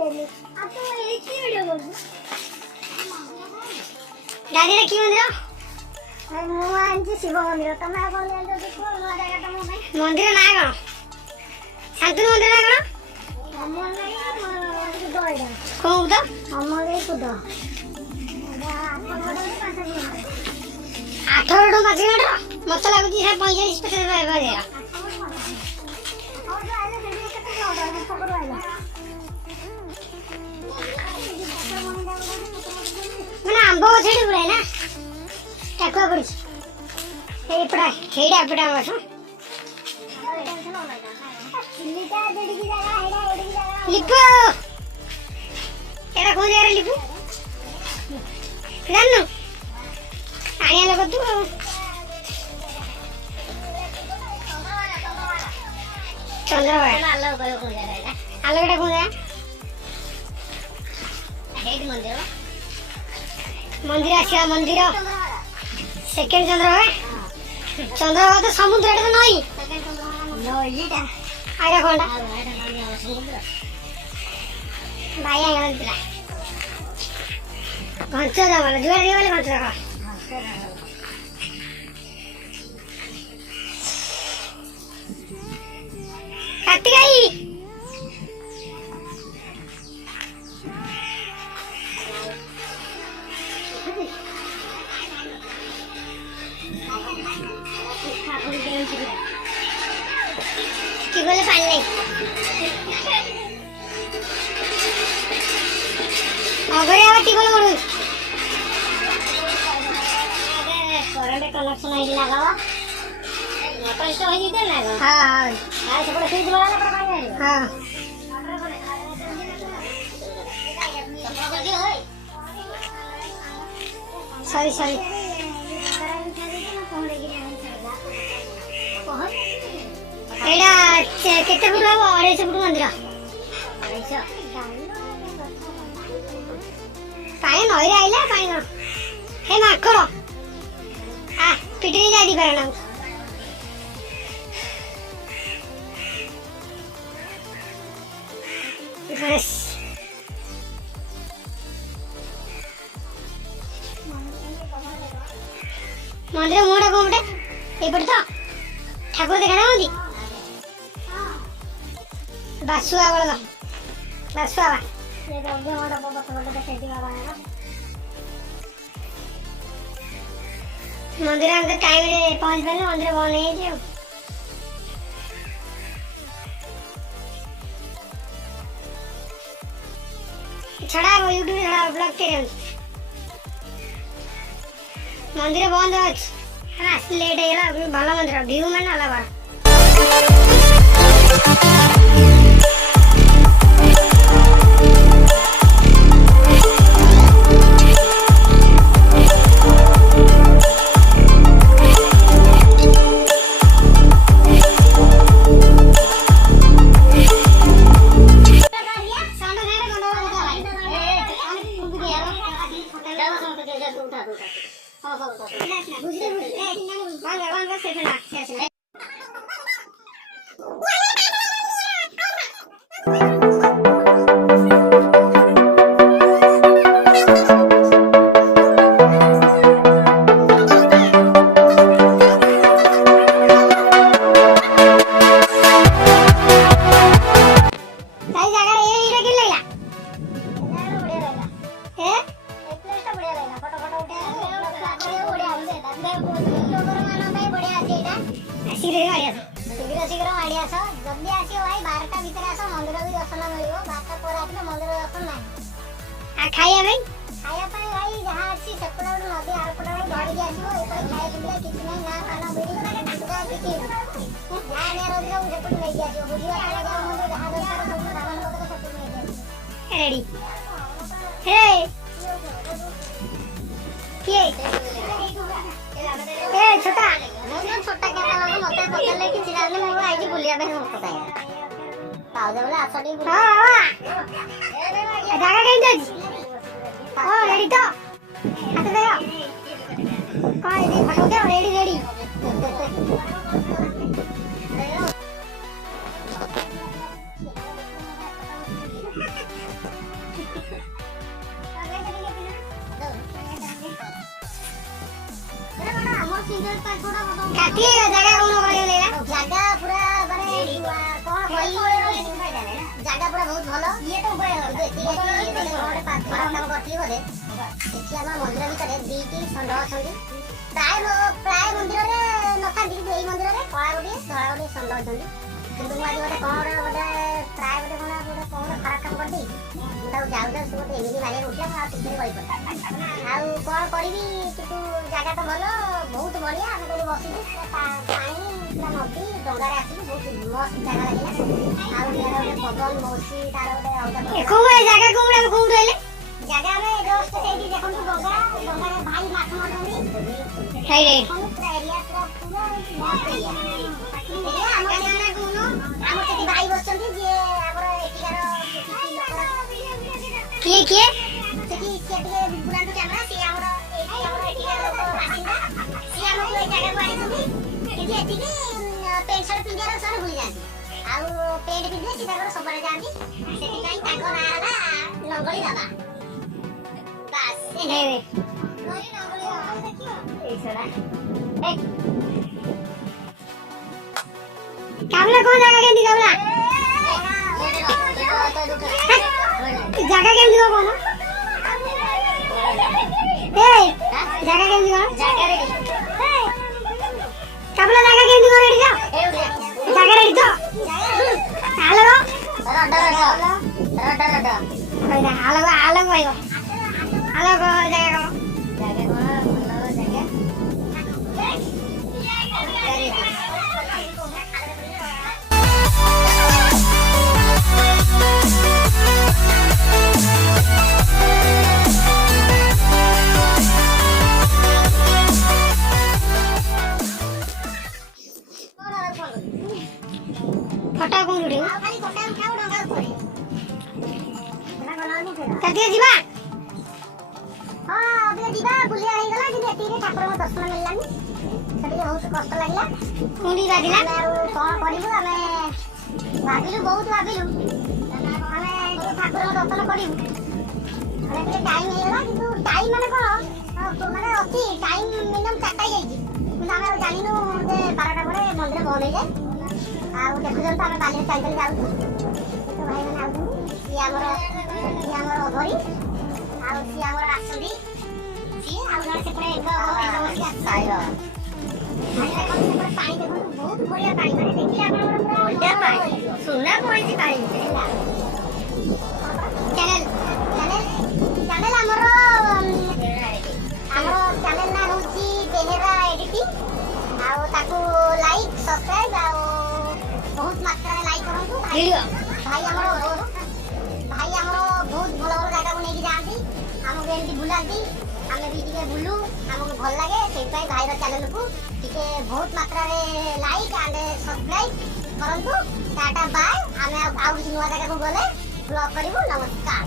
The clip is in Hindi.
दादी रे की मंदिर शिव मंदिर तुम मंदिर ना कौन शांति मंदिर ना कौन कौन तो 18 टका किलोमीटर मत लगुच 45 मैंने आंब गछे पुरा ना टाकुआ पड़ी एपड़ा हेडा एपड़ा बस लिपो एरा कौन जगह लिपू जानू आनिया लोग तू चंद्रभागा आलोकटा कौन जगह मंदिर आसिया मंदिर सेकेंड चंद्रभागा तो समुद्र तो नई आइडा कोंडा भाई आंगन पिला घंच जमाला जुआर दिवाले घंच जमा कार्तिक आई टिबले पानी नहीं अगरे आवा टिबल करू करंट कनेक्शन आई लगावा मोटर से हो जीते ना हां हां हां से बड़ा स्विच वाला पर पानी हां सॉरी सॉरी एडा केते फुट हो 250 फुट मंदिर 250 पानी नई आइला पानी न हे माखड़ आ पिटनी जादी परना बस मंदिर मोड़ा कोमटे एपट तो ठाकुर देखा ना होती बासुआ वाला बासुआ ये तो जो मोड़ा बहुत बड़ा देखा दिया वाला मंदिर अंदर टाइम रे पहुंच गए मंदिर बंद नहीं जे छड़ा यूट्यूब छड़ा ब्लॉग तेरे मंदिर बंद अच्छे लेट है भल मंदिर व्यू मैंने अलग जल्दी आसी भाई 12टा भीतर आसो मंदिर भी दर्शन मिलियो 12टा पर आके मंदिर दर्शन नाही आ खाइया भाई जहां अछि सेपटा नदी आर पटा धरि के आसीबो एपर खाइ लिया किछ नाही ना खाना बेडी दुटा किछि ना ने रोज सेपट नै के आसीबो बुझिया आला जाओ मंदिर जहां दर्शन सब सामान पत्र सेपट नै के रेडी हे के ए छोटा क्या मत पकड़ले कि चिराने मैं आई बुलिया पे हम पता है ताऊ बोले आसटी हां जागा कहीं दे ओ रेडी तो हाथ दे काय दी फटो दे रेडी କାଟି ଜାଗା କଣ କହିଲେ ଜାଗା ପୁରା ମାନେ କଣ କହିବି ଜାଗା ପୁରା ବହୁତ ଭଲ ଇଏ ତ ଏତିକି ଗୋଟେ ପାଖ କାମ କରିଥିଲି ବୋଧେ ଏଠି ଆମ ମନ୍ଦିର ଭିତରେ ଦୁଇଟି ଷଣ୍ଢ ଅଛନ୍ତି ପ୍ରାୟ ମନ୍ଦିରରେ ନଥାନ୍ତି କିନ୍ତୁ ଏଇ ମନ୍ଦିରରେ କଳା ଗୋଟିଏ ଧଳା ଗୋଟିଏ ଷଣ୍ଢ ଅଛନ୍ତି କିନ୍ତୁ ମୁଁ ଆଜି ଗୋଟେ କଣ ଗୋଟେ ପ୍ରାୟ ଗୋଟେ କଣ ଖରାପ କାମ କରିଦେଇଛି ମୁଁ ତାକୁ ଯାଉ ସେ ଗୋଟେ ଏମିତି ମାରିବାକୁ ଉଠିଲା ମୁଁ ଆଉ ଟିକେ ବଳି ପଡ଼ିଲା ଆଉ କଣ କରିବି କିନ୍ତୁ ଜାଗା ତ ଭଲ ବହୁତ ବଢ଼ିଆ ଆମେ କୋଉଠି ବସିଛୁ ପାଣି ପୁରା ନଦୀ ଡଙ୍ଗାରେ ଆସିଲୁ ବହୁତ ମସ୍ତ ଜାଗା ଲାଗିଲା ଆଉ ଗୋଟେ ପବନ ମୌସି ତାର ଗୋଟେ ଅଲଗା କୋଉ ଜାଗା କୋଉଠି ରହିଲେ ଜାଗା ଆମେ ଜଷ୍ଟ ସେଇଠି ଦେଖନ୍ତୁ ଡଙ୍ଗାରେ ଭାଇ ମାଛ ମାରୁଛନ୍ତି ସେଇରେ ପୁରା ଏରିଆ ପୁରା ମସ୍ତ ଏରିଆ ଆମ ଜାଗା କୋଉନ ଆମର ସେଠି ଭାଇ ବସିଛନ୍ତି ଯିଏ ଆମର ଏଠିକାର କିଏ ସେଠି ଟିକେ ବୁଲାନ୍ତୁ କ୍ୟାମେରା ସିଏ ଆମର ଏଠିକାର ଲୋକ ବାସିନ୍ଦା ସିଏ ଆମକୁ ଏଇ ଜାଗାକୁ ଆଣିଛନ୍ତି କିନ୍ତୁ ଏଠିକି ପେଣ୍ଟ ସାର୍ଟ ପିନ୍ଧିବାର ସେମାନେ ଭୁଲି ଯାଆନ୍ତି ଆଉ ପେଣ୍ଟ ପିନ୍ଧିଲେ ସିଏ ତାଙ୍କର ସବୁବେଳେ ଯାଆନ୍ତି ସେଥିପାଇଁ ତାଙ୍କ ନାଁ ହେଲା ନଙ୍ଗଳି ବାବା ବାସ୍ କାମଲା କୋଉ ଜାଗା କେମିତି କାମଲା ଜାଗା କେମିତି କଣ ଜାଗା କେମିତି କଣ କାମଲା ଜାଗା କେମିତି କଣ ରେଡି ଜାଗା ରେଡି ତ ହାଲୋ ଆଲୋ କହିବ ଆଲୋ ଜାଗା କଣ ଭଲ ଜାଗା ଫଟା କଣ ଉଠେଇବ କାଟିଏ ଯିବା ହଁ ଅବିକା ଯିବା ବୁଲିବା ହେଇଗଲା କିନ୍ତୁ ଏତିକି ଠାକୁରଙ୍କ ଦର୍ଶନ ମିଳିଲାନି ସେଠି ବହୁତ କଷ୍ଟ ଲାଗିଲା କୁଣ୍ଡି ବାଜିଲା ଆମେ ଆଉ କଣ କରିବୁ ଆମେ ବହୁତ ଭାବିଲୁ ଆମେ ଠାକୁରଙ୍କ ଦର୍ଶନ କରିବୁ ଆମେ ଟିକେ ଟାଇମ୍ ହେଇଗଲା କିନ୍ତୁ ଟାଇମ୍ ମାନେ କଣ ମାନେ ଅଛି ଟାଇମ୍ ମିନିମମ୍ 4ଟା ହେଇଯାଇଛି କିନ୍ତୁ ଆମେ ଆଉ ଜାଣିନୁ ଯେ 12ଟା ପରେ ମନ୍ଦିର ବନ୍ଦ ହେଇଯାଏ ଆଉ ଦେଖୁଛନ୍ତି ତ ଆମେ ବାଲିରେ ଚାଲି ଯାଉଛୁ ଭାଇମାନେ ଆଉଛନ୍ତି ସିଏ ଆମର ଅଘରୀ ଆଉ ସିଏ ଆମର ଆସନ୍ତି ସିଏ ଆଉ ଜଣେ ସେପଟେ ପାଣି ଦେଖନ୍ତୁ ବହୁତ ବଢିଆ ପାଣି ମାନେ ଦେଖିଲେ ଆପଣଙ୍କର ପୁରା ବଢିଆ ପାଣି ସୁନା ପଡିଛି ପାଣି ହେଲା ଚ୍ୟାନେଲ ଆମର ଚ୍ୟାନେଲ ନାଁ ହେଉଛି ବେହେରା ଏଡିଟିଂ ଆଉ ତାକୁ ଲାଇକ୍ ସବସ୍କ୍ରାଇବ ଆଉ ବହୁତ ମାତ୍ରାରେ ଲାଇକ୍ କରନ୍ତୁ ଭାଇ ଆମର ବହୁତ ଭଲ ଭଲ ଜାଗାକୁ ନେଇକି ଯାଆନ୍ତି ଆମକୁ ଏମିତି ବୁଲାନ୍ତି ଆମେ ବି ଟିକେ ବୁଲୁ ଆମକୁ ଭଲ ଲାଗେ ସେଇଥିପାଇଁ ଭାଇର ଚ୍ୟାନେଲକୁ ଟିକେ ବହୁତ ମାତ୍ରାରେ ଲାଇକ୍ ଆଣ୍ଡ ସବସ୍କ୍ରାଇବ କରନ୍ତୁ ଟାଟା ବାଏ ଆମେ ଆଉ କିଛି ନୂଆ ଜାଗାକୁ ଗଲେ ବ୍ଲଗ କରିବୁ ନମସ୍କାର।